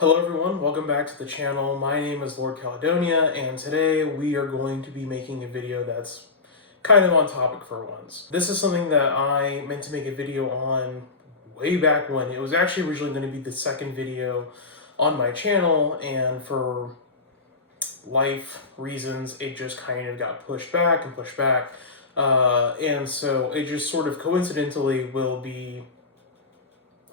Hello everyone, welcome back to the channel. My name is Lord Caledonia, and today we are going to be making a video that's kind of on topic for once. This is something that I meant to make a video on way back when. It was actually originally going to be the second video on my channel, and for life reasons, it just kind of got pushed back and pushed back. And so it just sort of coincidentally will be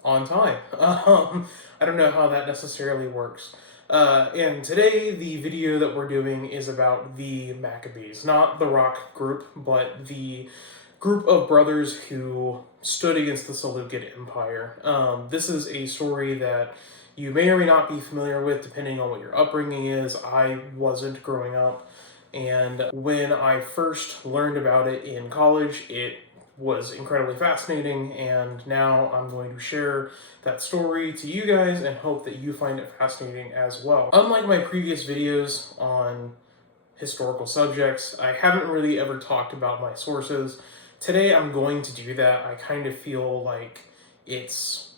on time. I don't know how that necessarily works. And today, the video that we're doing is about the Maccabees. Not the rock group, but the group of brothers who stood against the Seleucid Empire. This is a story that you may or may not be familiar with, depending on what your upbringing is. I wasn't growing up. And when I first learned about it in college, it was incredibly fascinating, and now I'm going to share that story to you guys and hope that you find it fascinating as well. Unlike my previous videos on historical subjects, I haven't really ever talked about my sources. Today I'm going to do that. I kind of feel like it's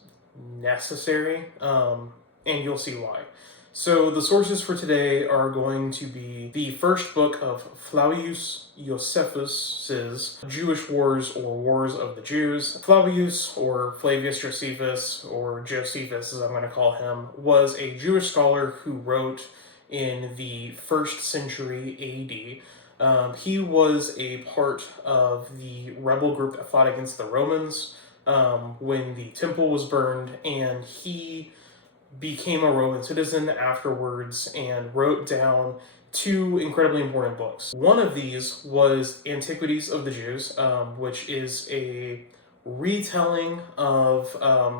necessary, and you'll see why. So the sources for today are going to be the first book of Flavius Josephus's Jewish Wars or Wars of the Jews. Flavius, or Flavius Josephus, or Josephus as I'm going to call him, was a Jewish scholar who wrote in the 1st century AD. He was a part of the rebel group that fought against the Romans when the temple was burned, and he became a Roman citizen afterwards and wrote down two incredibly important books. One of these was Antiquities of the Jews, which is a retelling of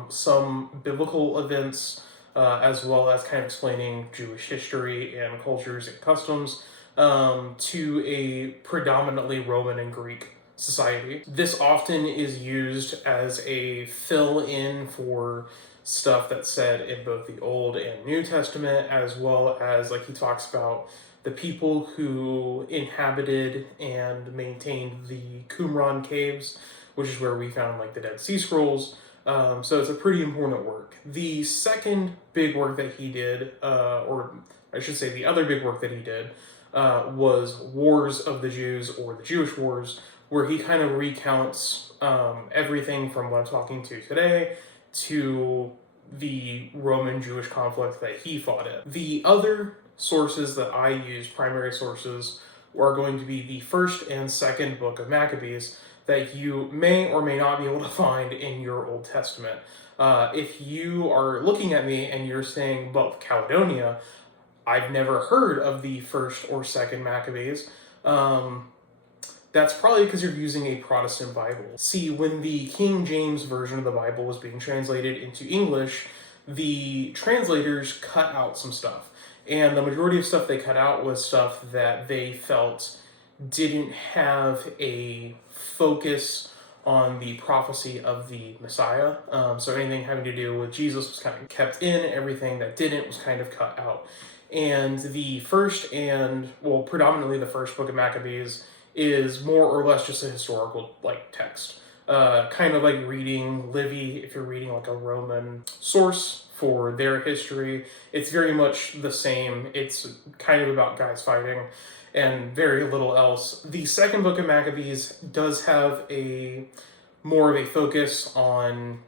some biblical events, as well as kind of explaining Jewish history and cultures and customs to a predominantly Roman and Greek society. This often is used as a fill-in for stuff that's said in both the Old and New Testament, as well as, like, he talks about the people who inhabited and maintained the Qumran caves, which is where we found like the Dead Sea Scrolls. So it's a pretty important work. The second big work that he did, or I should say the other big work that he did, was Wars of the Jews, or the Jewish Wars, where he kind of recounts everything from what I'm talking to today to the Roman-Jewish conflict that he fought in. The other sources that I use, primary sources, are going to be the 1st and 2nd book of Maccabees that you may or may not be able to find in your Old Testament. If you are looking at me and you're saying, but Caledonia, I've never heard of the 1st or 2nd Maccabees, that's probably because you're using a Protestant Bible. See, when the King James Version of the Bible was being translated into English, the translators cut out some stuff. And the majority of stuff they cut out was stuff that they felt didn't have a focus on the prophecy of the Messiah. So anything having to do with Jesus was kind of kept in, everything that didn't was kind of cut out. And the first and, well, predominantly the 1st book of Maccabees is more or less just a historical text. Kind of like reading Livy, if you're reading like a Roman source for their history. It's very much the same. It's kind of about guys fighting and very little else. The 2nd book of Maccabees does have a more of a focus on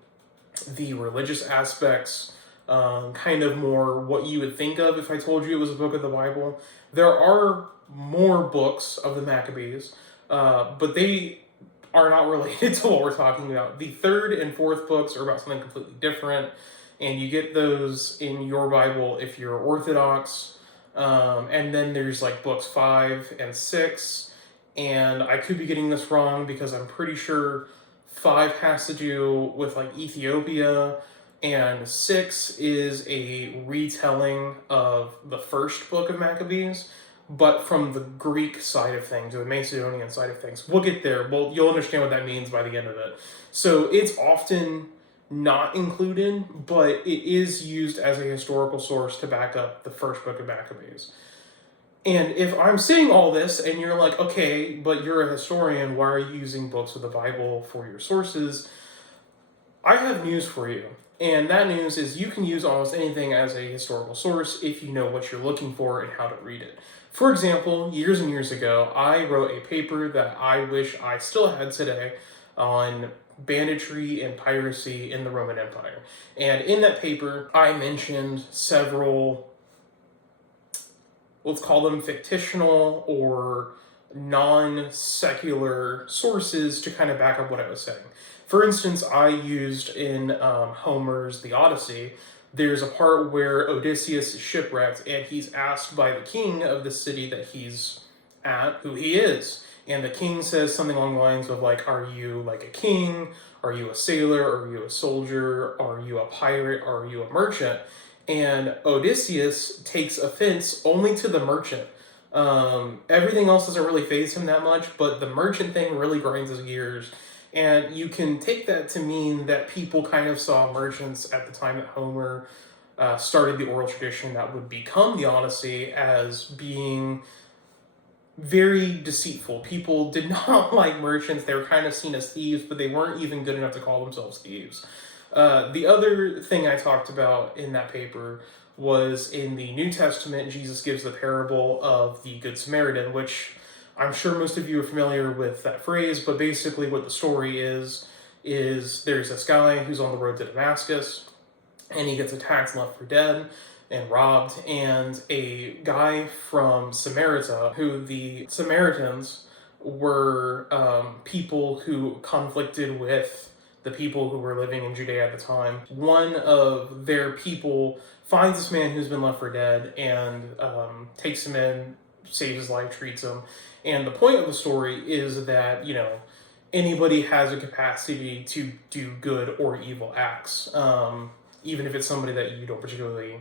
the religious aspects, kind of more what you would think of if I told you it was a book of the Bible. There are more books of the Maccabees, but they are not related to what we're talking about. The 3rd and 4th books are about something completely different, and you get those in your Bible if you're Orthodox. And then there's like books 5 and 6, and I could be getting this wrong because I'm pretty sure 5 has to do with like Ethiopia, and 6 is a retelling of the 1st book of Maccabees, but from the Greek side of things, or the Macedonian side of things. We'll get there. Well, you'll understand what that means by the end of it. So it's often not included, but it is used as a historical source to back up the 1st book of Maccabees. And if I'm saying all this and you're like, okay, but you're a historian, why are you using books of the Bible for your sources? I have news for you. And that news is you can use almost anything as a historical source if you know what you're looking for and how to read it. For example, years and years ago, I wrote a paper that I wish I still had today on banditry and piracy in the Roman Empire. And in that paper, I mentioned several, let's call them fictional or non-secular sources to kind of back up what I was saying. For instance, I used in Homer's The Odyssey, there's a part where Odysseus is shipwrecked and he's asked by the king of the city that he's at who he is. And the king says something along the lines of like, are you like a king? Are you a sailor? Are you a soldier? Are you a pirate? Are you a merchant? And Odysseus takes offense only to the merchant. Everything else doesn't really faze him that much, but the merchant thing really grinds his gears. And you can take that to mean that people kind of saw merchants at the time that Homer started the oral tradition that would become the Odyssey as being very deceitful. People did not like merchants. They were kind of seen as thieves, but they weren't even good enough to call themselves thieves. The other thing I talked about in that paper was in the New Testament, Jesus gives the parable of the Good Samaritan, which I'm sure most of you are familiar with that phrase, but basically what the story is there's this guy who's on the road to Damascus, and he gets attacked and left for dead and robbed, and a guy from Samaria, who the Samaritans were people who conflicted with the people who were living in Judea at the time. One of their people finds this man who's been left for dead and takes him in, saves his life, treats him. And the point of the story is that, you know, anybody has a capacity to do good or evil acts, even if it's somebody that you don't particularly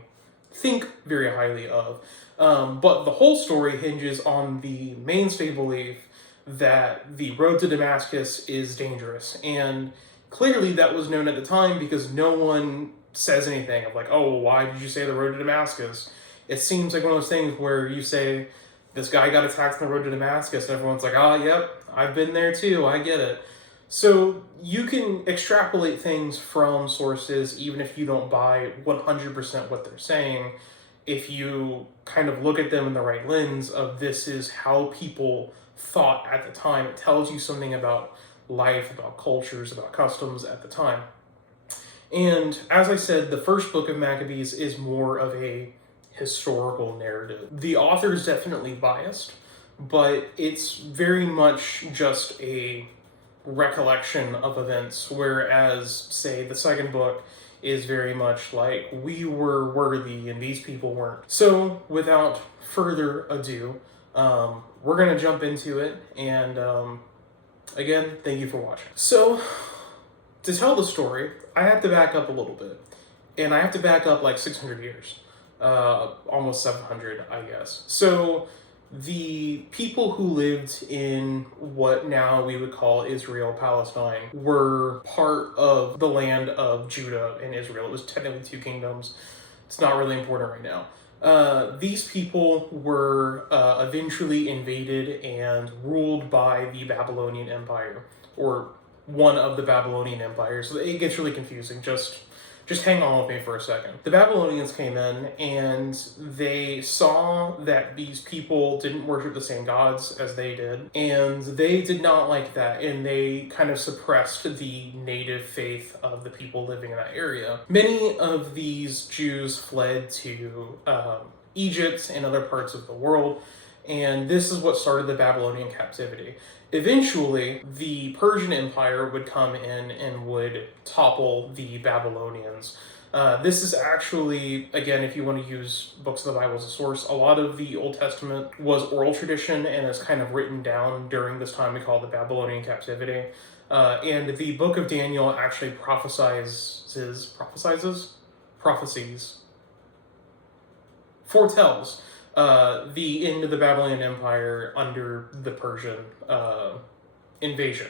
think very highly of. But the whole story hinges on the mainstay belief that the road to Damascus is dangerous. And clearly that was known at the time because no one says anything of like, oh, why did you say the road to Damascus? It seems like one of those things where you say, this guy got attacked on the road to Damascus, and everyone's like, oh, yep, I've been there too, I get it. So you can extrapolate things from sources, even if you don't buy 100% what they're saying, if you kind of look at them in the right lens of this is how people thought at the time. It tells you something about life, about cultures, about customs at the time. And as I said, the first book of Maccabees is more of a historical narrative. The author is definitely biased, but it's very much just a recollection of events, whereas, say, the second book is very much like, we were worthy and these people weren't. So, without further ado, we're going to jump into it, and again, thank you for watching. So, to tell the story, I have to back up a little bit, and I have to back up like 600 years. Almost 700, I guess. So the people who lived in what now we would call Israel, Palestine, were part of the land of Judah and Israel. It was technically two kingdoms. It's not really important right now. These people were eventually invaded and ruled by the Babylonian Empire, or one of the Babylonian empires. So it gets really confusing. Just hang on with me for a second. The Babylonians came in and they saw that these people didn't worship the same gods as they did, and they did not like that, and they kind of suppressed the native faith of the people living in that area. Many of these Jews fled to Egypt and other parts of the world, and this is what started the Babylonian captivity. Eventually, the Persian Empire would come in and would topple the Babylonians. This is actually, again, if you want to use books of the Bible as a source, a lot of the Old Testament was oral tradition and is kind of written down during this time we call the Babylonian captivity. And the book of Daniel actually foretells the end of the Babylonian Empire under the Persian invasion.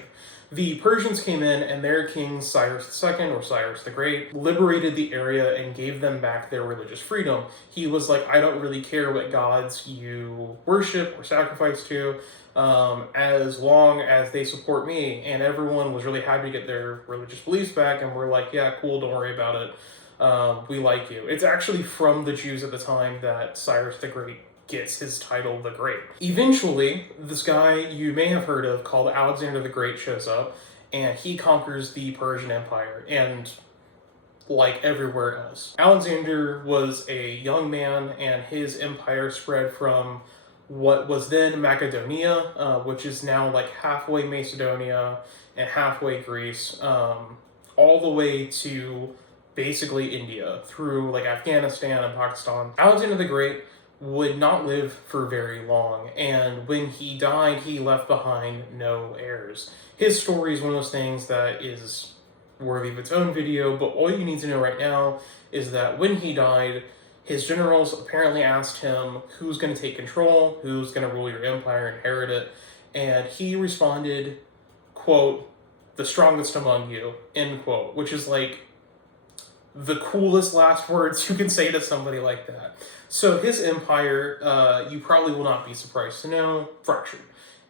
The Persians came in, and their king Cyrus II, or Cyrus the Great, liberated the area and gave them back their religious freedom. He was like, I don't really care what gods you worship or sacrifice to, as long as they support me. And everyone was really happy to get their religious beliefs back, and we're like, yeah, cool, don't worry about it. We like you. It's actually from the Jews at the time that Cyrus the Great gets his title, the Great. Eventually, this guy you may have heard of called Alexander the Great shows up, and he conquers the Persian Empire, and like everywhere else. Alexander was a young man, and his empire spread from what was then Macedonia, which is now like halfway Macedonia and halfway Greece, all the way to basically India, through like Afghanistan and Pakistan. Alexander the Great would not live for very long, and when he died, he left behind no heirs. His story is one of those things that is worthy of its own video, but all you need to know right now is that when he died, his generals apparently asked him who's going to take control, who's going to rule your empire, inherit it, and he responded, quote, the strongest among you, end quote, which is like the coolest last words you can say to somebody like that. So his empire, you probably will not be surprised to know, fractured.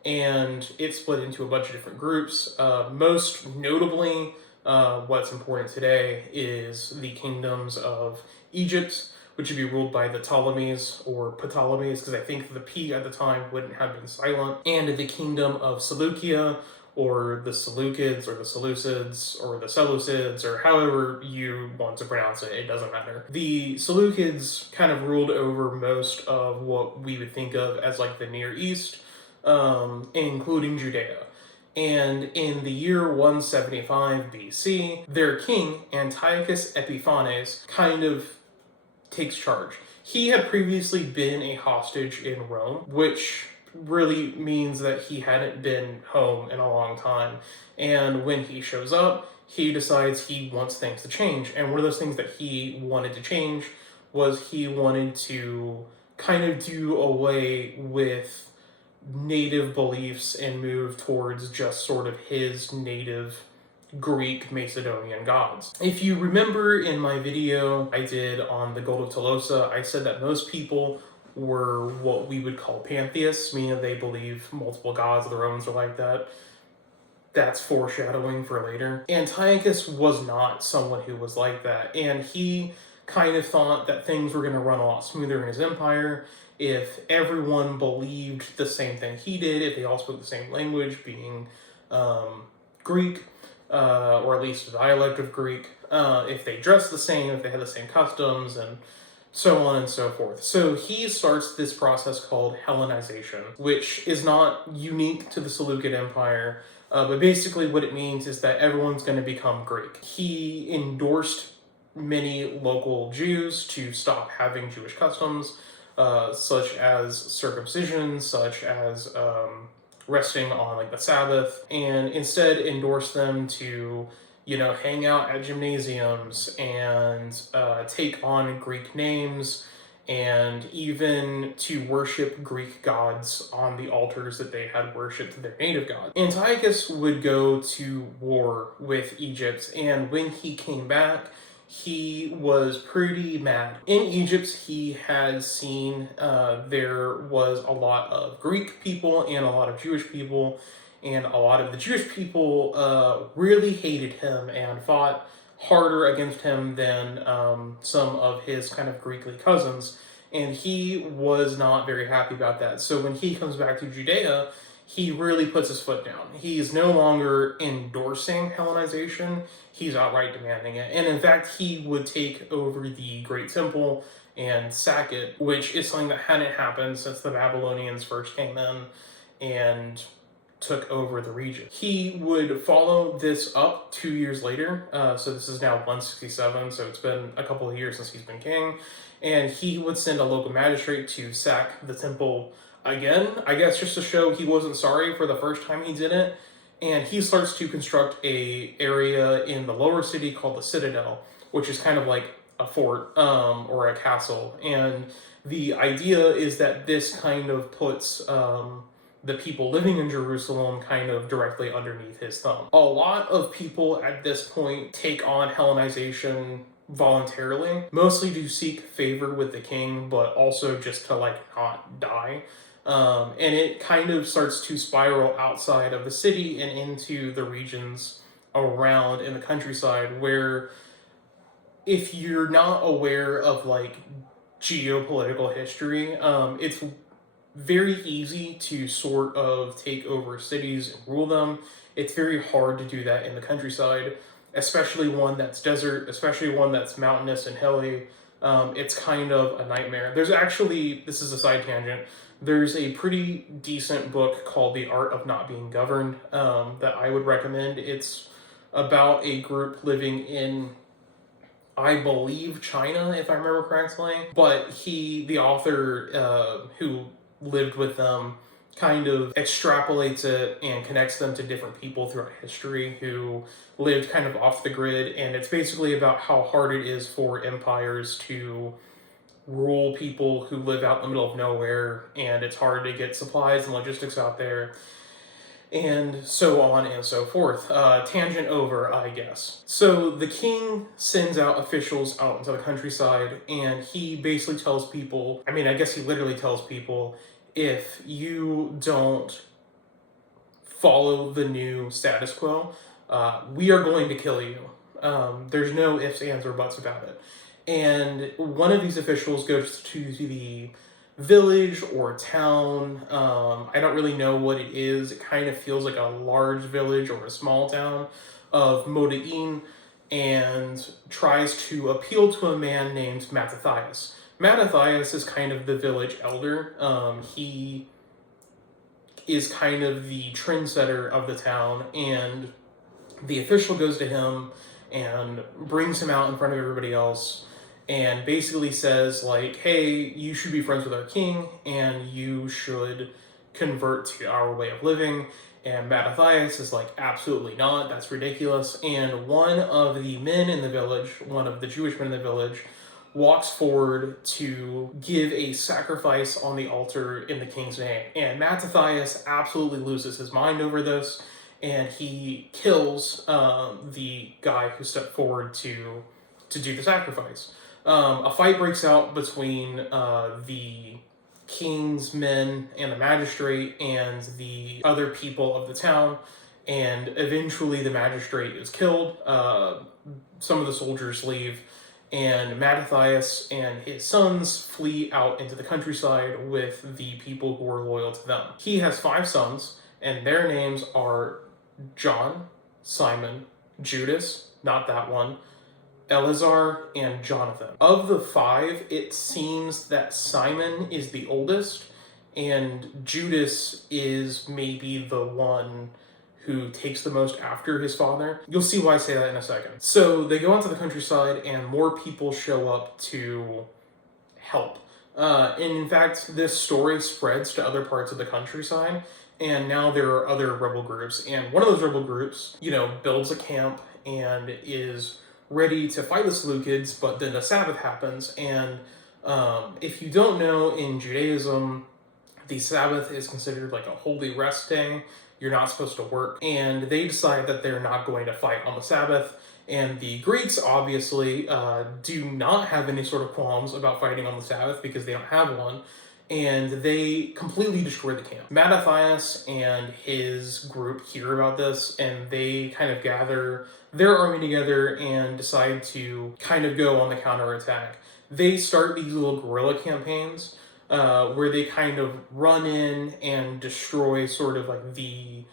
And it split into a bunch of different groups. Most notably, what's important today is the kingdoms of Egypt, which would be ruled by the Ptolemies, or Ptolemies, because I think the P at the time wouldn't have been silent, and the kingdom of Seleucia, or the Seleucids, or the Seleucids, or the Seleucids, or however you want to pronounce it, it doesn't matter. The Seleucids kind of ruled over most of what we would think of as like the Near East, including Judea. And in the year 175 BC, their king, Antiochus Epiphanes, kind of takes charge. He had previously been a hostage in Rome, which really means that he hadn't been home in a long time. And when he shows up, he decides he wants things to change. And one of those things that he wanted to change was he wanted to kind of do away with native beliefs and move towards just sort of his native Greek Macedonian gods. If you remember in my video I did on the Gold of Tolosa, I said that most people were what we would call pantheists, meaning they believe multiple gods. The Romans are like that. That's foreshadowing for later. Antiochus was not someone who was like that, and he kind of thought that things were going to run a lot smoother in his empire if everyone believed the same thing he did, if they all spoke the same language, being Greek, or at least a dialect of Greek, if they dressed the same, if they had the same customs, and so on and so forth. So he starts this process called Hellenization, which is not unique to the Seleucid Empire, but basically what it means is that everyone's going to become Greek. He endorsed many local Jews to stop having Jewish customs, such as circumcision, such as resting on like the Sabbath, and instead endorsed them to, you know, hang out at gymnasiums and take on Greek names, and even to worship Greek gods on the altars that they had worshipped their native god. Antiochus would go to war with Egypt, and when he came back, he was pretty mad. In Egypt, he had seen there was a lot of Greek people and a lot of Jewish people, and a lot of the Jewish people really hated him and fought harder against him than some of his kind of Greekly cousins, and he was not very happy about that. So when he comes back to Judea, he really puts his foot down. He's no longer endorsing Hellenization, he's outright demanding it. And in fact, he would take over the Great Temple and sack it, which is something that hadn't happened since the Babylonians first came in and took over the region. He would follow this up 2 years later, so this is now 167, so it's been a couple of years since he's been king, and he would send a local magistrate to sack the temple again, I guess just to show he wasn't sorry for the first time he did it, and he starts to construct a area in the lower city called the Citadel, which is kind of like a fort or a castle, and the idea is that this kind of puts the people living in Jerusalem kind of directly underneath his thumb. A lot of people at this point take on Hellenization voluntarily, mostly to seek favor with the king, but also just to like not die. And it kind of starts to spiral outside of the city and into the regions around in the countryside, where if you're not aware of like geopolitical history, it's very easy to sort of take over cities and rule them. It's very hard to do that in the countryside, especially one that's desert, especially one that's mountainous and hilly. It's kind of a nightmare. There's actually, this is a side tangent, there's a pretty decent book called The Art of Not Being Governed that I would recommend. It's about a group living in, I believe, China, if I remember correctly. But the author who lived with them, kind of extrapolates it and connects them to different people throughout history who lived kind of off the grid. And it's basically about how hard it is for empires to rule people who live out in the middle of nowhere, and it's hard to get supplies and logistics out there, and so on and so forth. Tangent over, I guess. So the king sends out officials out into the countryside, and he basically tells people, I mean, I guess he literally tells people, if you don't follow the new status quo, we are going to kill you. There's no ifs, ands, or buts about it. And one of these officials goes to the village or town. I don't really know what it is. It kind of feels like a large village or a small town of Moda'in, and tries to appeal to a man named Mattathias. Mattathias is kind of the village elder. He is kind of the trendsetter of the town, and the official goes to him and brings him out in front of everybody else and basically says, like, hey, you should be friends with our king and you should convert to our way of living. And Mattathias is like, absolutely not, that's ridiculous. And one of the men in the village, one of the Jewish men in the village, walks forward to give a sacrifice on the altar in the king's name. And Mattathias absolutely loses his mind over this, and he kills the guy who stepped forward to do the sacrifice. A fight breaks out between the king's men and the magistrate and the other people of the town, and eventually the magistrate is killed. Some of the soldiers leave, and Mattathias and his sons flee out into the countryside with the people who are loyal to them. He has 5 sons, and their names are John, Simon, Judas, not that one, Eleazar, and Jonathan. Of the 5, it seems that Simon is the oldest, and Judas is maybe the one who takes the most after his father. You'll see why I say that in a second. So they go out to the countryside, and more people show up to help. And in fact, this story spreads to other parts of the countryside, and now there are other rebel groups. And one of those rebel groups, builds a camp and is ready to fight the Seleucids, but then the Sabbath happens. And if you don't know, in Judaism, the Sabbath is considered like a holy rest day. You're not supposed to work. And they decide that they're not going to fight on the Sabbath. And the Greeks obviously do not have any sort of qualms about fighting on the Sabbath because they don't have one. And they completely destroy the camp. Mattathias and his group hear about this, and they kind of gather their army together and decide to kind of go on the counterattack. They start these little guerrilla campaigns where they kind of run in and destroy sort of like the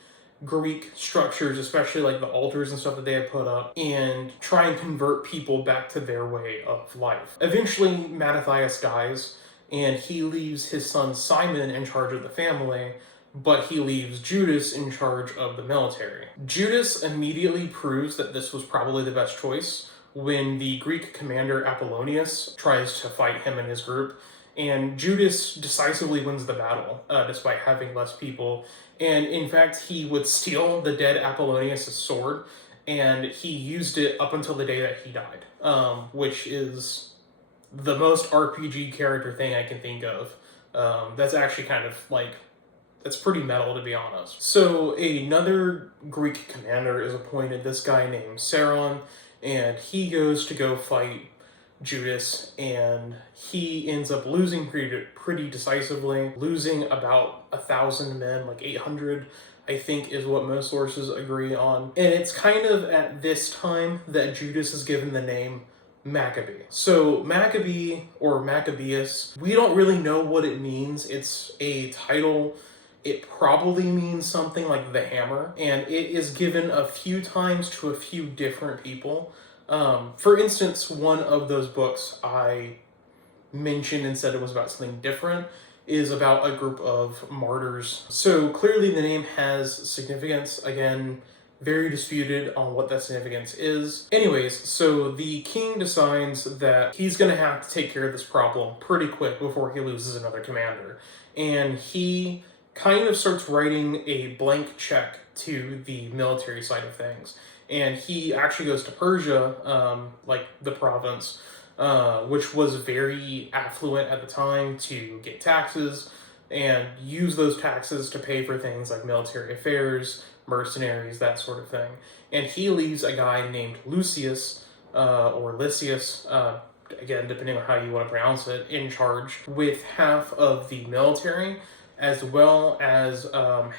Greek structures, especially like the altars and stuff that they had put up, and try and convert people back to their way of life. Eventually, Mattathias dies, and he leaves his son Simon in charge of the family, but he leaves Judas in charge of the military. Judas immediately proves that this was probably the best choice when the Greek commander Apollonius tries to fight him and his group, and Judas decisively wins the battle, despite having less people. And in fact, he would steal the dead Apollonius' sword, and he used it up until the day that he died, which is the most RPG character thing I can think of. That's actually kind of like That's pretty metal, to be honest. So another Greek commander is appointed, this guy named Saron, and he goes to go fight Judas, and he ends up losing pretty decisively, losing about 1,000 men, like 800, I think, is what most sources agree on. And it's kind of at this time that Judas is given the name Maccabee. So Maccabee or Maccabeus, we don't really know what it means. It's a title. It probably means something like the hammer, and it is given a few times to a few different people. For instance, one of those books I mentioned and said it was about something different is about a group of martyrs. So clearly the name has significance. Again, very disputed on what that significance is. Anyways, so the king decides that he's going to have to take care of this problem pretty quick before he loses another commander. And he kind of starts writing a blank check to the military side of things. And he actually goes to Persia, like the province, which was very affluent at the time, to get taxes and use those taxes to pay for things like military affairs, mercenaries, that sort of thing. And he leaves a guy named Lucius, or Lysius, again, depending on how you want to pronounce it, in charge with half of the military, as well as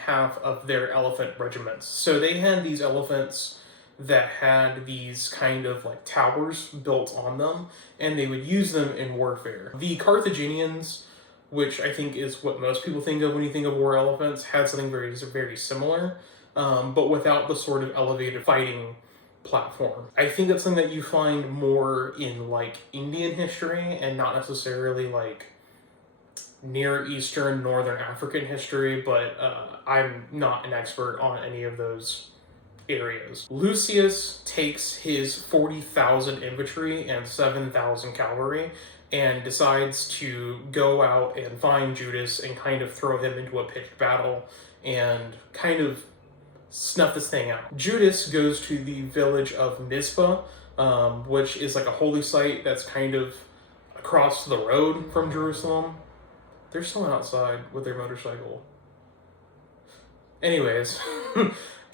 half of their elephant regiments. So they had these elephants that had these kind of like towers built on them, and they would use them in warfare. The Carthaginians, which I think is what most people think of when you think of war elephants, had something very, very similar, but without the sort of elevated fighting platform. I think that's something that you find more in like Indian history and not necessarily like Near Eastern, Northern African history, but I'm not an expert on any of those areas. Lucius takes his 40,000 infantry and 7,000 cavalry and decides to go out and find Judas and kind of throw him into a pitched battle and kind of snuff this thing out. Judas goes to the village of Mizpah, which is like a holy site that's kind of across the road from Jerusalem. They're still outside with their motorcycle. Anyways,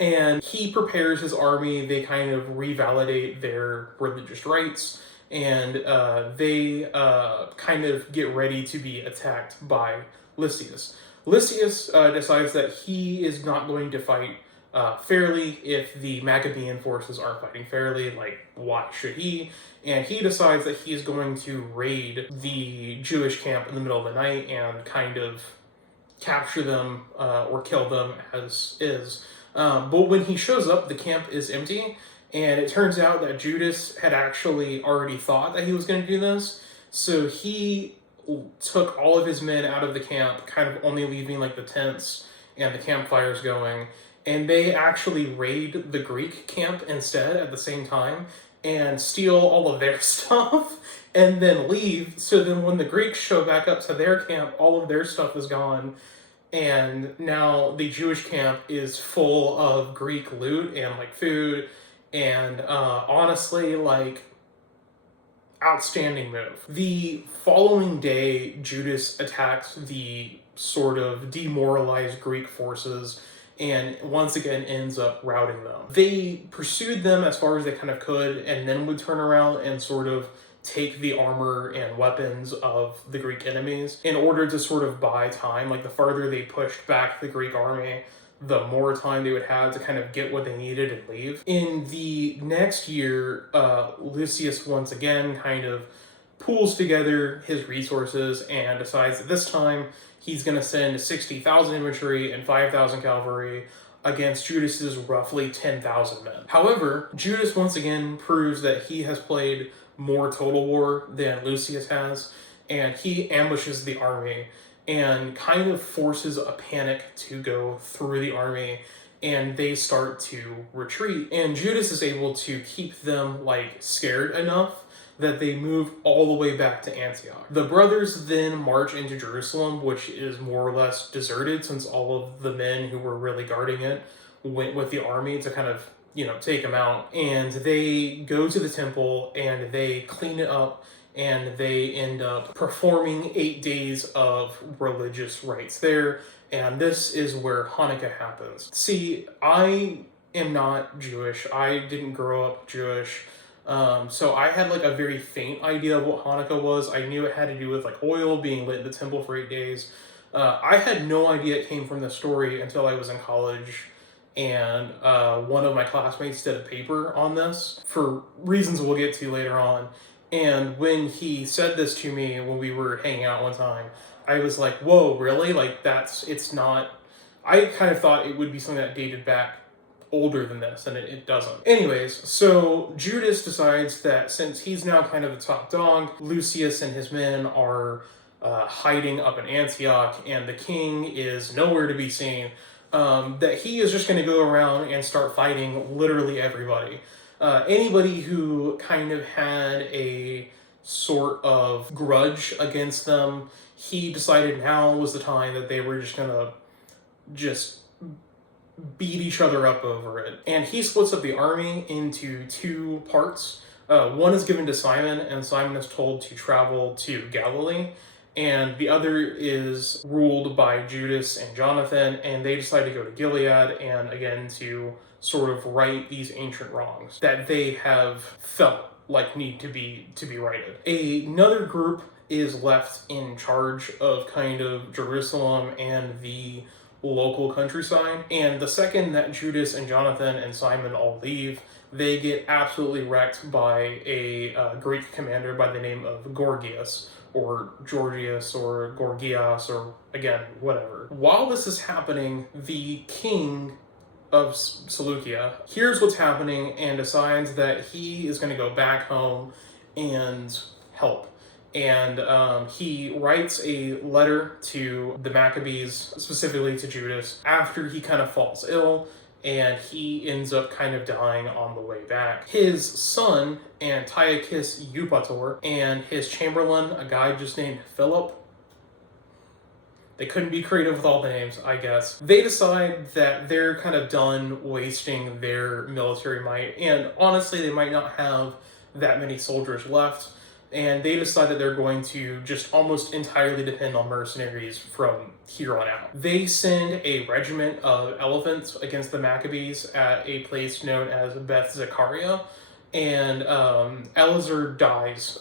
and he prepares his army. They kind of revalidate their religious rights, and they kind of get ready to be attacked by Lysias. Lysias decides that he is not going to fight fairly if the Maccabean forces are fighting fairly. Like, why should he? And he decides that he is going to raid the Jewish camp in the middle of the night and kind of capture them or kill them as is. But when he shows up, the camp is empty, and it turns out that Judas had actually already thought that he was going to do this. So he took all of his men out of the camp, kind of only leaving like the tents and the campfires going, and they actually raid the Greek camp instead at the same time and steal all of their stuff and then leave. So then when the Greeks show back up to their camp, all of their stuff is gone, and now the Jewish camp is full of Greek loot and like food, and honestly, like, outstanding move. The following day, Judas attacks the sort of demoralized Greek forces and once again ends up routing them. They pursued them as far as they kind of could, and then would turn around and sort of take the armor and weapons of the Greek enemies in order to sort of buy time. Like, the farther they pushed back the Greek army, the more time they would have to kind of get what they needed and leave. In the next year, Lucius once again kind of pools together his resources and decides that this time he's going to send 60,000 infantry and 5,000 cavalry against Judas's roughly 10,000 men. However, Judas once again proves that he has played more Total War than Lucius has, and he ambushes the army and kind of forces a panic to go through the army, and they start to retreat. And Judas is able to keep them like scared enough that they move all the way back to Antioch. The brothers then march into Jerusalem, which is more or less deserted since all of the men who were really guarding it went with the army to kind of, take them out. And they go to the temple and they clean it up and they end up performing 8 days of religious rites there, and this is where Hanukkah happens. See, I am not Jewish. I didn't grow up Jewish. So I had like a very faint idea of what Hanukkah was. I knew it had to do with like oil being lit in the temple for 8 days. I had no idea it came from this story until I was in college, and one of my classmates did a paper on this for reasons we'll get to later on. And when he said this to me when we were hanging out one time, I was like, whoa, really? Like, it's not. I kind of thought it would be something that dated back older than this, and it doesn't. Anyways, so Judas decides that since he's now kind of the top dog, Lucius and his men are hiding up in Antioch, and the king is nowhere to be seen, that he is just going to go around and start fighting literally everybody. Anybody who kind of had a sort of grudge against them, he decided now was the time that they were just going to just beat each other up over it. And he splits up the army into 2 parts. One is given to Simon, and Simon is told to travel to Galilee, and the other is ruled by Judas and Jonathan, and they decide to go to Gilead, and again to sort of right these ancient wrongs that they have felt like need to be righted. Another group is left in charge of kind of Jerusalem and the local countryside, and the second that Judas and Jonathan and Simon all leave, they get absolutely wrecked by a Greek commander by the name of Gorgias, or Georgius, or Gorgias, or again, whatever. While this is happening, the king of Seleucia hears what's happening and decides that he is going to go back home and help. And he writes a letter to the Maccabees, specifically to Judas, after he kind of falls ill, and he ends up kind of dying on the way back. His son, Antiochus Eupator, and his chamberlain, a guy just named Philip, they couldn't be creative with all the names, I guess. They decide that they're kind of done wasting their military might, and honestly, they might not have that many soldiers left, and they decide that they're going to just almost entirely depend on mercenaries from here on out. They send a regiment of elephants against the Maccabees at a place known as Beth Zachariah, and Eleazar dies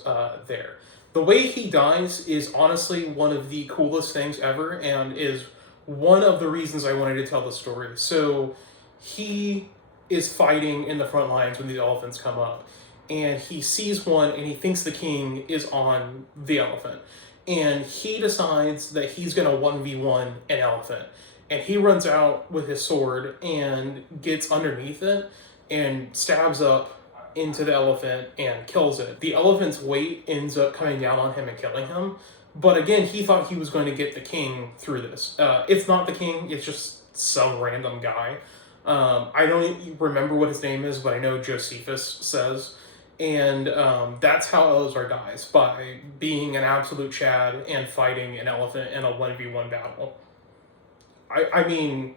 there. The way he dies is honestly one of the coolest things ever, and is one of the reasons I wanted to tell the story. So he is fighting in the front lines when these elephants come up, and he sees one and he thinks the king is on the elephant, and he decides that he's going to 1v1 an elephant, and he runs out with his sword and gets underneath it and stabs up into the elephant and kills it. The elephant's weight ends up coming down on him and killing him, but again, he thought he was going to get the king through this. It's not the king, it's just some random guy. I don't remember what his name is, but I know Josephus says. And that's how Eleazar dies, by being an absolute Chad and fighting an elephant in a 1v1 battle. I mean,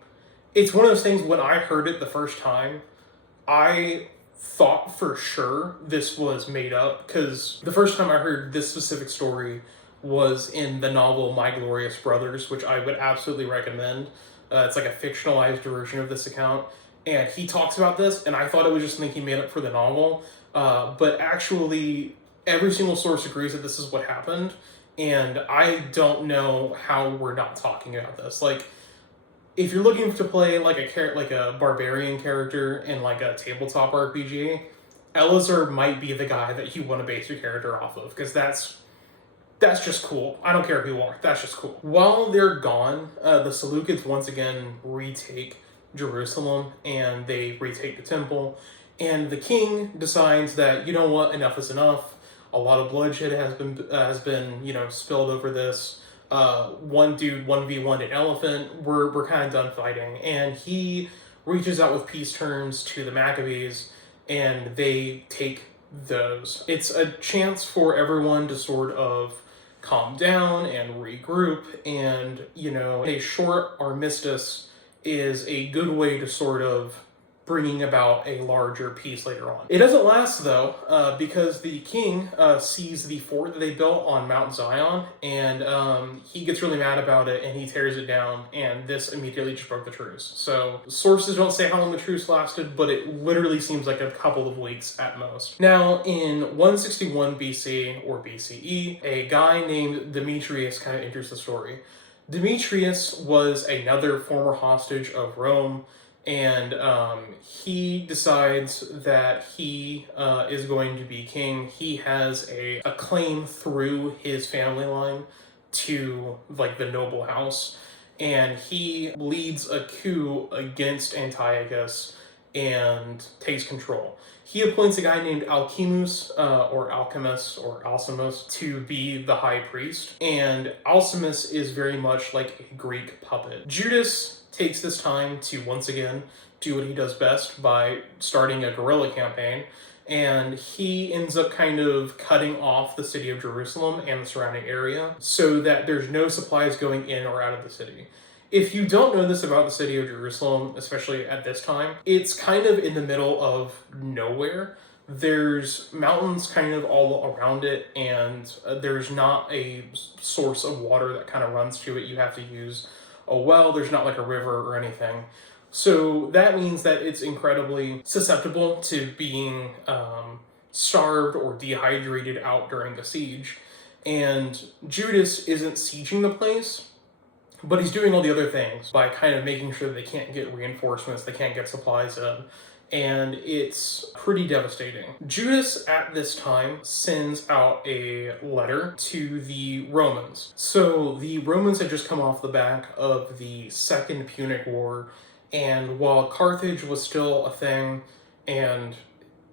it's one of those things, when I heard it the first time, I thought for sure this was made up, because the first time I heard this specific story was in the novel My Glorious Brothers, which I would absolutely recommend. It's like a fictionalized version of this account, and he talks about this, and I thought it was just something he made up for the novel. But actually, every single source agrees that this is what happened, and I don't know how we're not talking about this. Like, if you're looking to play like a barbarian character in like a tabletop RPG, Eleazar might be the guy that you want to base your character off of, because that's just cool. I don't care who you are, that's just cool. While they're gone, the Seleucids once again retake Jerusalem, and they retake the temple. And the king decides that, you know what, enough is enough. A lot of bloodshed has been spilled over this. One dude 1v1 an elephant. We're kind of done fighting, and he reaches out with peace terms to the Maccabees, and they take those. It's a chance for everyone to sort of calm down and regroup, and a short armistice is a good way to sort of bringing about a larger peace later on. It doesn't last though, because the king sees the fort that they built on Mount Zion, and he gets really mad about it, and he tears it down, and this immediately just broke the truce. So sources don't say how long the truce lasted, but it literally seems like a couple of weeks at most. Now, in 161 BC or BCE, a guy named Demetrius kind of enters the story. Demetrius was another former hostage of Rome, and he decides that he is going to be king. He has a claim through his family line to like the noble house, and he leads a coup against Antiochus and takes control. He appoints a guy named Alcimus, or Alchemist, or Alcimus, to be the high priest, and Alcimus is very much like a Greek puppet. Judas takes this time to once again do what he does best by starting a guerrilla campaign, and he ends up kind of cutting off the city of Jerusalem and the surrounding area so that there's no supplies going in or out of the city. If you don't know this about the city of Jerusalem, especially at this time, it's kind of in the middle of nowhere. There's mountains kind of all around it, and there's not a source of water that kind of runs to it. You have to use a well. There's not like a river or anything. So that means that it's incredibly susceptible to being starved or dehydrated out during the siege. And Judas isn't sieging the place, but he's doing all the other things by kind of making sure that they can't get reinforcements, they can't get supplies in, and it's pretty devastating. Judas at this time sends out a letter to the Romans. So the Romans had just come off the back of the Second Punic War, and while Carthage was still a thing, and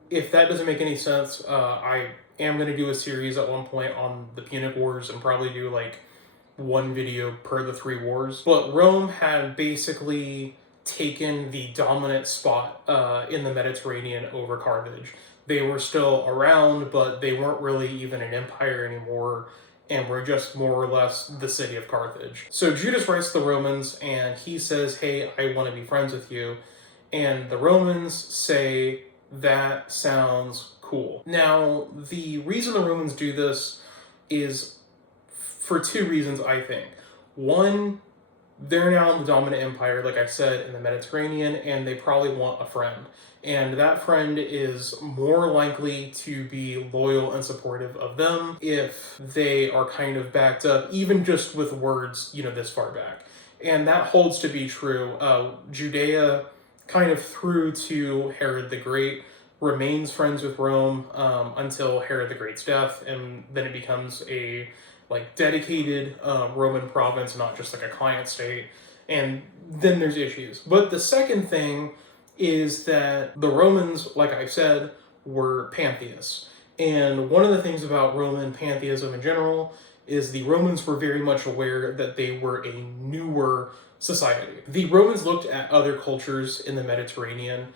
if that doesn't make any sense, I am going to do a series at one point on the Punic Wars and probably do like one video per the 3 wars. But Rome had basically taken the dominant spot in the Mediterranean over Carthage. They were still around, but they weren't really even an empire anymore, and were just more or less the city of Carthage. So Judas writes to the Romans, and he says, hey, I want to be friends with you. And the Romans say, that sounds cool. Now, the reason the Romans do this is for 2 reasons, I think. One, they're now the dominant empire, like I said, in the Mediterranean, and they probably want a friend. And that friend is more likely to be loyal and supportive of them if they are kind of backed up, even just with words, this far back. And that holds to be true. Judea, kind of through to Herod the Great, remains friends with Rome until Herod the Great's death, and then it becomes a dedicated Roman province, not just like a client state, and then there's issues. But the second thing is that the Romans, like I said, were pantheists. And one of the things about Roman pantheism in general is the Romans were very much aware that they were a newer society. The Romans looked at other cultures in the Mediterranean,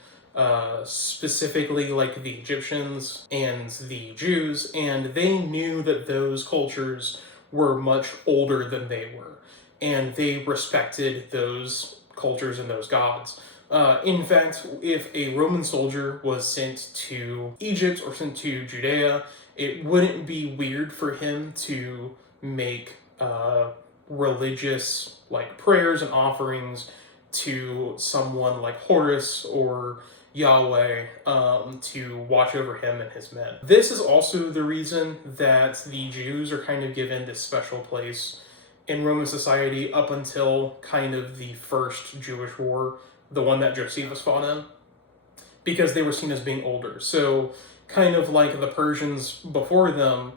specifically like the Egyptians and the Jews, and they knew that those cultures were much older than they were, and they respected those cultures and those gods. In fact, if a Roman soldier was sent to Egypt or sent to Judea, it wouldn't be weird for him to make religious prayers and offerings to someone like Horus or Yahweh to watch over him and his men. This is also the reason that the Jews are kind of given this special place in Roman society up until kind of the first Jewish war, the one that Josephus fought in, because they were seen as being older. So kind of like the Persians before them,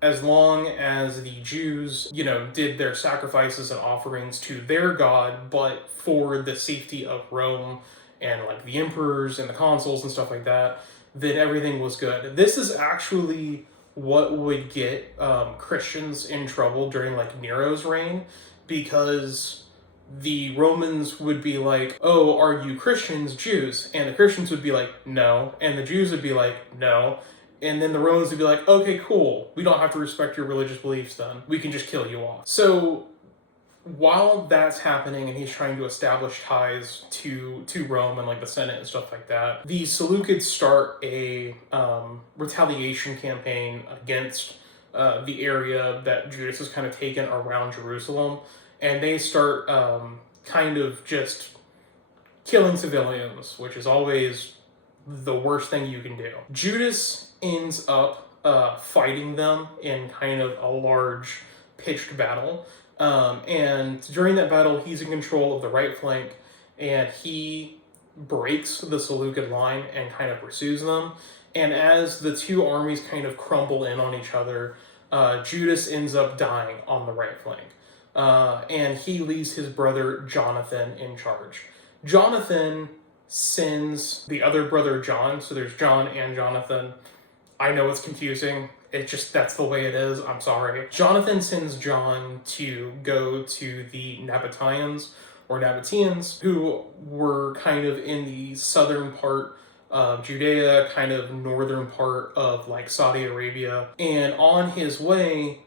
as long as the Jews, did their sacrifices and offerings to their god, but for the safety of Rome and the emperors and the consuls and stuff like that, then everything was good. This is actually what would get Christians in trouble during Nero's reign, because the Romans would be like, oh, are you Christians, Jews? And the Christians would be like, no. And the Jews would be like, no. And then the Romans would be like, okay, cool. We don't have to respect your religious beliefs then. We can just kill you off. So while that's happening and he's trying to establish ties to Rome and like the Senate and stuff like that, the Seleucids start a retaliation campaign against the area that Judas has kind of taken around Jerusalem, and they start kind of just killing civilians, which is always the worst thing you can do. Judas ends up fighting them in kind of a large pitched battle. And during that battle, he's in control of the right flank, and he breaks the Seleucid line and kind of pursues them. And as the two armies kind of crumble in on each other, Judas ends up dying on the right flank. And he leaves his brother Jonathan in charge. Jonathan sends the other brother John, so there's John and Jonathan. I know it's confusing. It just, that's the way it is. I'm sorry. Jonathan sends John to go to the Nabateans, or Nabateans, who were kind of in the southern part of Judea, kind of northern part of like Saudi Arabia. And on his way,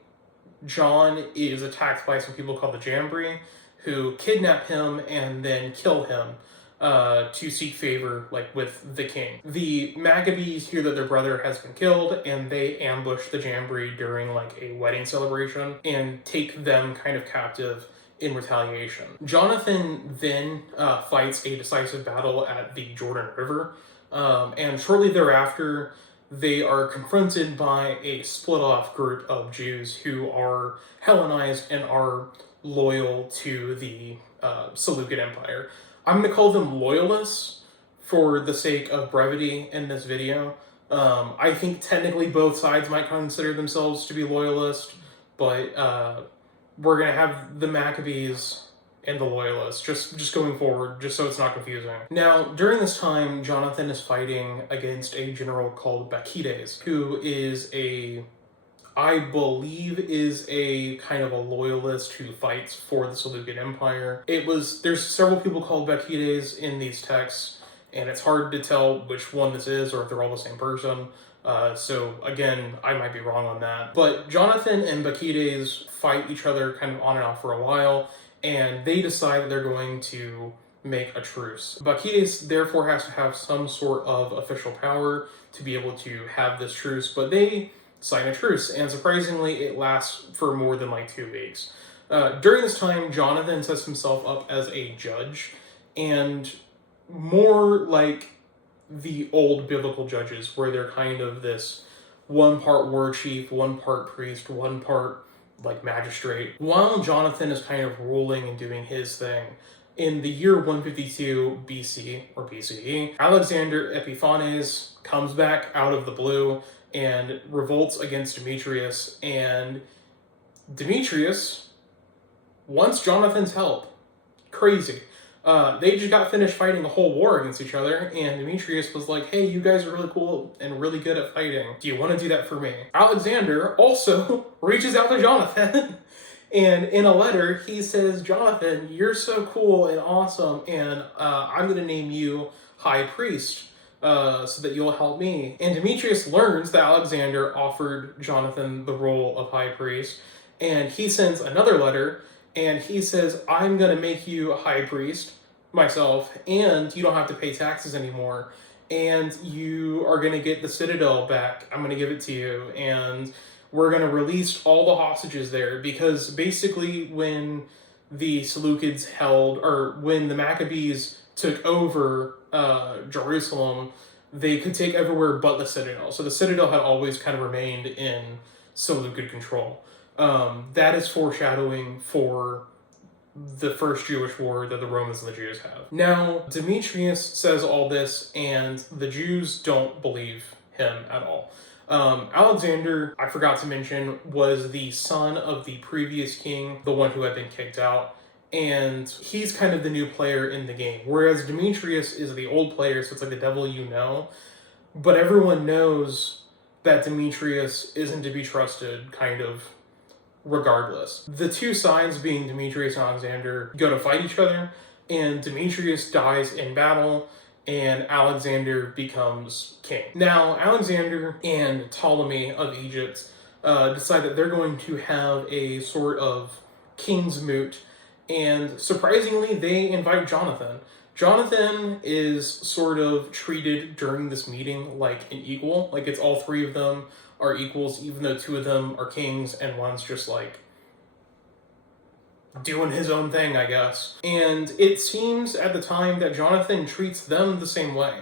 John is attacked by some people called the Jambri, who kidnap him and then kill him to seek favor like with the king. The Maccabees hear that their brother has been killed, and they ambush the Jambri during like a wedding celebration and take them kind of captive in retaliation. Jonathan then fights a decisive battle at the Jordan River, and shortly thereafter they are confronted by a split-off group of Jews who are Hellenized and are loyal to the Seleucid Empire. I'm going to call them loyalists for the sake of brevity in this video. I think technically both sides might consider themselves to be loyalists, but we're going to have the Maccabees and the loyalists just going forward, just so it's not confusing. Now, during this time, Jonathan is fighting against a general called Bacchides, who is I believe is a kind of a loyalist who fights for the Seleucid Empire. There's several people called Bacchides in these texts, and it's hard to tell which one this is or if they're all the same person. So again, I might be wrong on that. But Jonathan and Bacchides fight each other kind of on and off for a while, and they decide that they're going to make a truce. Bacchides therefore has to have some sort of official power to be able to have this truce, but they sign a truce, and surprisingly, it lasts for more than like 2 weeks. During this time, Jonathan sets himself up as a judge, and more like the old biblical judges, where they're kind of this one part war chief, one part priest, one part like magistrate. While Jonathan is kind of ruling and doing his thing, in the year 152 BC or BCE, Alexander Epiphanes comes back out of the blue and revolts against Demetrius, and Demetrius wants Jonathan's help. Crazy. They just got finished fighting a whole war against each other, and Demetrius was like, hey, you guys are really cool and really good at fighting. Do you want to do that for me? Alexander also reaches out to Jonathan, and in a letter, he says, Jonathan, you're so cool and awesome, and I'm going to name you high priest so that you'll help me. And Demetrius learns that Alexander offered Jonathan the role of high priest, and he sends another letter, and he says, I'm going to make you a high priest myself, and you don't have to pay taxes anymore, and you are going to get the citadel back. I'm going to give it to you, and we're going to release all the hostages there, because basically when the Seleucids when the Maccabees took over Jerusalem, they could take everywhere but the citadel. So the citadel had always kind of remained in Seleucid control. That is foreshadowing for the first Jewish war that the Romans and the Jews have. Now, Demetrius says all this, and the Jews don't believe him at all. Alexander, I forgot to mention, was the son of the previous king, the one who had been kicked out, and he's kind of the new player in the game, whereas Demetrius is the old player, so it's like the devil you know, but everyone knows that Demetrius isn't to be trusted, kind of, regardless. The two sides, being Demetrius and Alexander, go to fight each other, and Demetrius dies in battle, and Alexander becomes king. Now, Alexander and Ptolemy of Egypt decide that they're going to have a sort of king's moot, And surprisingly, they invite Jonathan. Jonathan is sort of treated during this meeting like an equal. Like, it's all three of them are equals, even though two of them are kings and one's just like doing his own thing, I guess. And it seems at the time that Jonathan treats them the same way.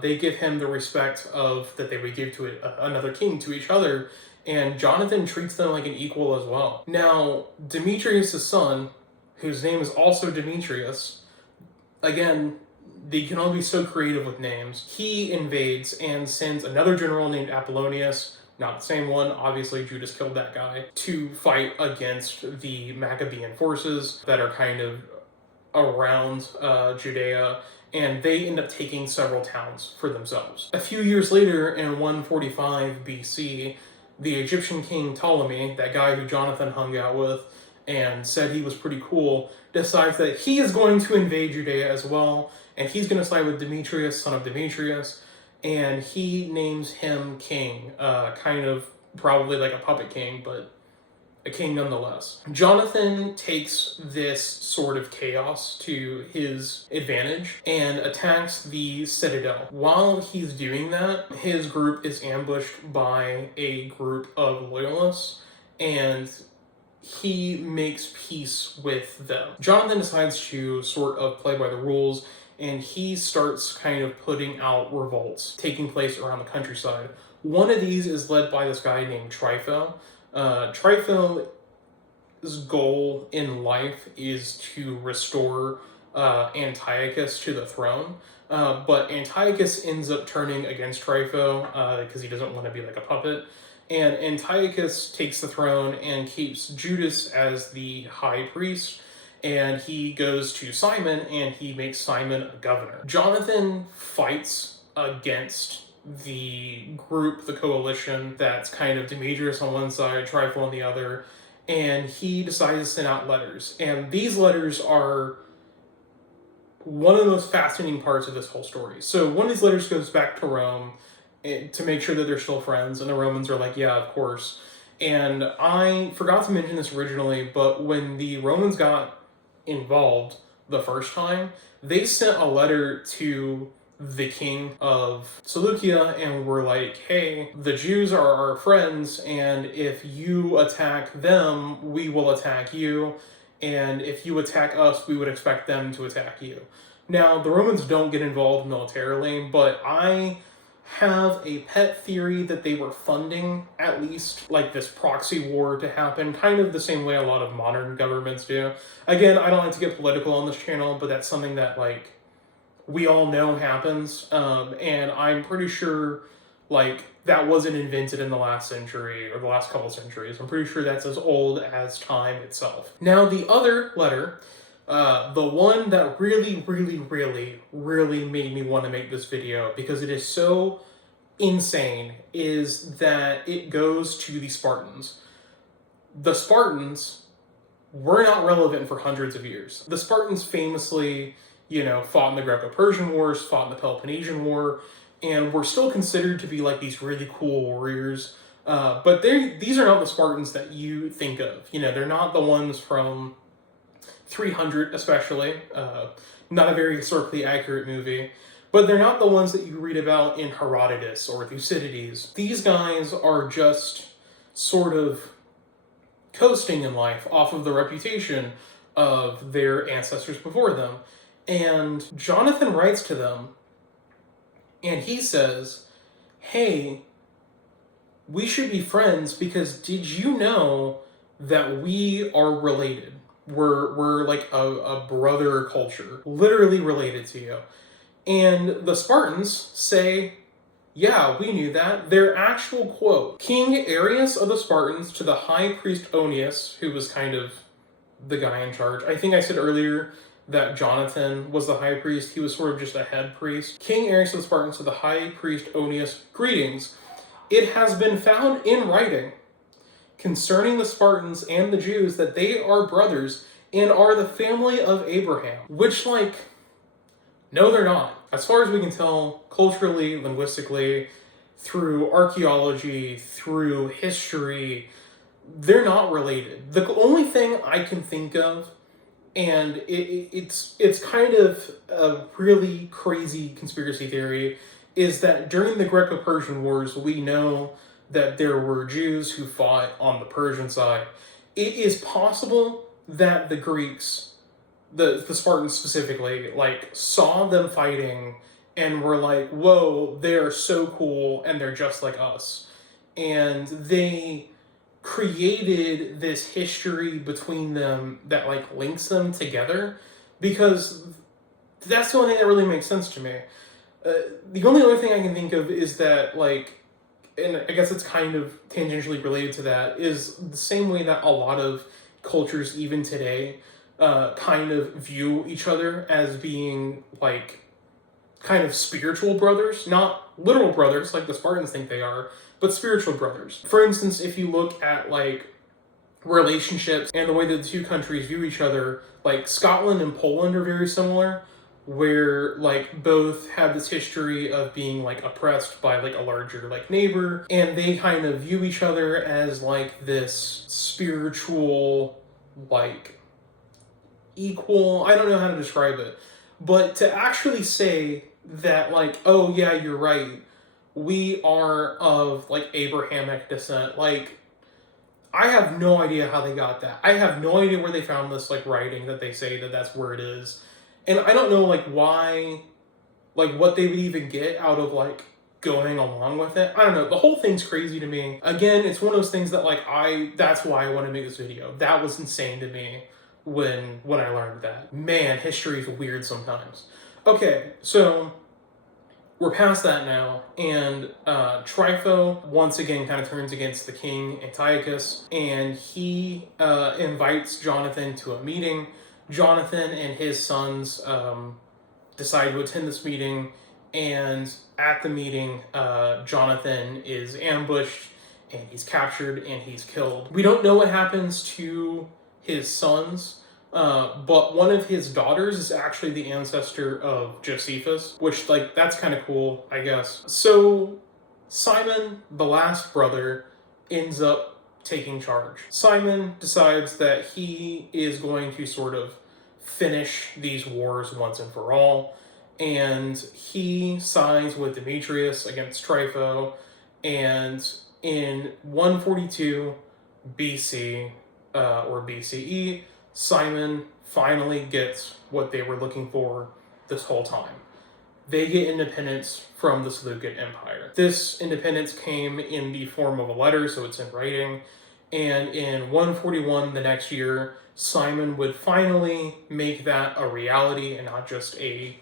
They give him the respect of that they would give to another king to each other, and Jonathan treats them like an equal as well. Now, Demetrius' son, whose name is also Demetrius, again, they can only be so creative with names. He invades and sends another general named Apollonius, not the same one, obviously Judas killed that guy, to fight against the Maccabean forces that are kind of around Judea, and they end up taking several towns for themselves. A few years later, in 145 BC, the Egyptian king Ptolemy, that guy who Jonathan hung out with and said he was pretty cool, decides that he is going to invade Judea as well, and he's going to side with Demetrius, son of Demetrius, and he names him king, kind of probably like a puppet king, but a king nonetheless. Jonathan takes this sort of chaos to his advantage and attacks the citadel. While he's doing that, his group is ambushed by a group of loyalists, and he makes peace with them. Jonathan decides to sort of play by the rules, and he starts kind of putting out revolts taking place around the countryside. One of these is led by this guy named Trypho. Trypho's goal in life is to restore Antiochus to the throne, but Antiochus ends up turning against Trypho because he doesn't want to be like a puppet. And Antiochus takes the throne and keeps Judas as the high priest, and he goes to Simon and he makes Simon a governor. Jonathan fights against the group, the coalition, that's kind of Demetrius on one side, Trypho on the other, and he decides to send out letters. And these letters are one of the most fascinating parts of this whole story. So one of these letters goes back to Rome to make sure that they're still friends, and the Romans are like, yeah, of course. And I forgot to mention this originally, but when the Romans got involved the first time, they sent a letter to the king of Seleucia and were like, hey, the Jews are our friends, and if you attack them, we will attack you, and if you attack us, we would expect them to attack you. Now, the Romans don't get involved militarily, but I have a pet theory that they were funding, at least, like this proxy war to happen, kind of the same way a lot of modern governments do. Again, I don't like to get political on this channel, but that's something that, like, we all know happens, and I'm pretty sure, like, that wasn't invented in the last century, or the last couple centuries. I'm pretty sure that's as old as time itself. Now, the other letter, the one that really, really, really, really made me want to make this video, because it is so insane, is that it goes to the Spartans. The Spartans were not relevant for hundreds of years. The Spartans famously, fought in the Greco-Persian Wars, fought in the Peloponnesian War, and were still considered to be like these really cool warriors. But these are not the Spartans that you think of. They're not the ones from 300 especially, not a very historically accurate movie, but they're not the ones that you read about in Herodotus or Thucydides. These guys are just sort of coasting in life off of the reputation of their ancestors before them. And Jonathan writes to them, and he says, hey, we should be friends because did you know that we are related? We're like a brother culture, literally related to you. And the Spartans say, yeah, we knew that. Their actual quote, King Arius of the Spartans to the high priest Onius, who was kind of the guy in charge. I think I said earlier that Jonathan was the high priest. He was sort of just a head priest. King Arius of the Spartans to the high priest Onius, greetings. It has been found in writing concerning the Spartans and the Jews that they are brothers and are the family of Abraham. Which, like, no, they're not. As far as we can tell, culturally, linguistically, through archaeology, through history, they're not related. The only thing I can think of And it's kind of a really crazy conspiracy theory, is that during the Greco-Persian Wars, we know that there were Jews who fought on the Persian side. It is possible that the Greeks, the Spartans specifically, like saw them fighting and were like, whoa, they're so cool and they're just like us. And they created this history between them that like links them together, because that's the only thing that really makes sense to me. The only other thing I can think of is that, like, and I guess it's kind of tangentially related to that, is the same way that a lot of cultures even today kind of view each other as being like kind of spiritual brothers, not literal brothers like the Spartans think they are, but spiritual brothers. For instance, if you look at like relationships and the way that the two countries view each other, like Scotland and Poland are very similar, where like both have this history of being like oppressed by like a larger like neighbor, and they kind of view each other as like this spiritual, like equal, I don't know how to describe it, but to actually say that like, oh yeah, you're right, we are of like Abrahamic descent, like I have no idea how they got that. I have no idea where they found this like writing that they say that that's where it is. And I don't know like why, like what they would even get out of like going along with it. I don't know. The whole thing's crazy to me. Again, it's one of those things that like that's why I want to make this video. That was insane to me when I learned that. Man, history is weird sometimes. Okay, so we're past that now, and Trypho once again kind of turns against the king, Antiochus, and he invites Jonathan to a meeting. Jonathan and his sons decide to attend this meeting, and at the meeting, Jonathan is ambushed, and he's captured, and he's killed. We don't know what happens to his sons, but one of his daughters is actually the ancestor of Josephus, which, like, that's kind of cool, I guess. So Simon, the last brother, ends up taking charge. Simon decides that he is going to sort of finish these wars once and for all, and he sides with Demetrius against Trypho, and in 142 BC, or BCE, Simon finally gets what they were looking for this whole time. They get independence from the Seleucid Empire. This independence came in the form of a letter, so it's in writing, and in 141, the next year, Simon would finally make that a reality and not just a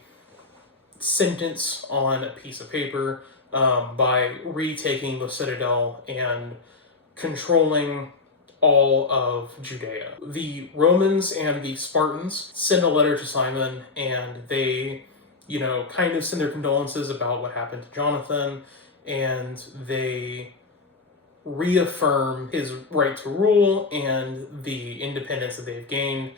sentence on a piece of paper, by retaking the citadel and controlling all of Judea. The Romans and the Spartans send a letter to Simon, and they, you know, kind of send their condolences about what happened to Jonathan, and they reaffirm his right to rule and the independence that they've gained,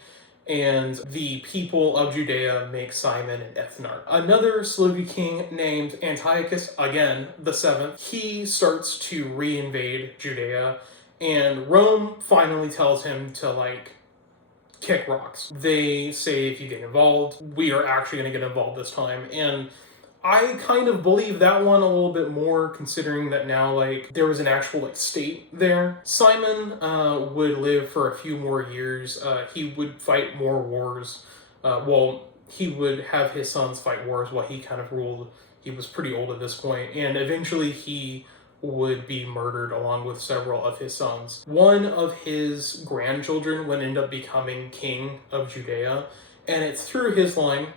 and the people of Judea make Simon an ethnarch. Another Seleucid king named Antiochus, again, the seventh, he starts to reinvade Judea, and Rome finally tells him to, like, kick rocks. They say, if you get involved, we are actually going to get involved this time. And I kind of believe that one a little bit more, considering that now, like, there was an actual, like, state there. Simon would live for a few more years. He would fight more wars. He would have his sons fight wars while he kind of ruled. He was pretty old at this point, and eventually he would be murdered along with several of his sons. One of his grandchildren would end up becoming king of Judea, and it's through his line,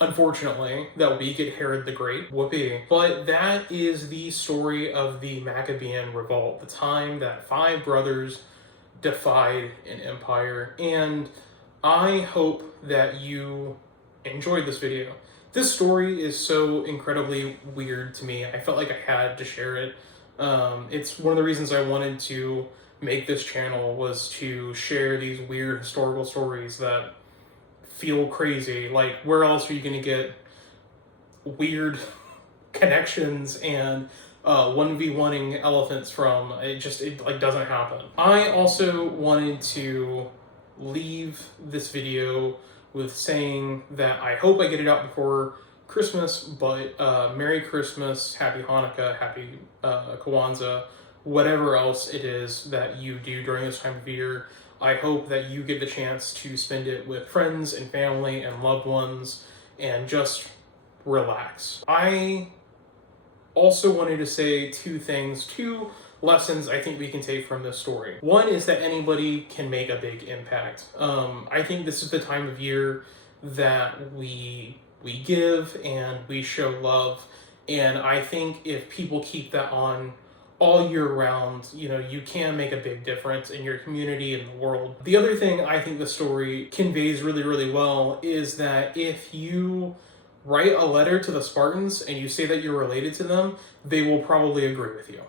unfortunately, that we get Herod the Great. Whoopee. But that is the story of the Maccabean Revolt, the time that 5 brothers defied an empire, and I hope that you enjoyed this video. This story is so incredibly weird to me. I felt like I had to share it. It's one of the reasons I wanted to make this channel, was to share these weird historical stories that feel crazy. Like, where else are you going to get weird connections and 1v1ing elephants from? It like doesn't happen. I also wanted to leave this video with saying that I hope I get it out before Christmas, but Merry Christmas, Happy Hanukkah, Happy Kwanzaa, whatever else it is that you do during this time of year. I hope that you get the chance to spend it with friends and family and loved ones and just relax. I also wanted to say two lessons I think we can take from this story. One is that anybody can make a big impact. I think this is the time of year that we give and we show love, and I think if people keep that on all year round, you can make a big difference in your community and the world. The other thing I think the story conveys really, really well is that if you write a letter to the Spartans and you say that you're related to them, they will probably agree with you.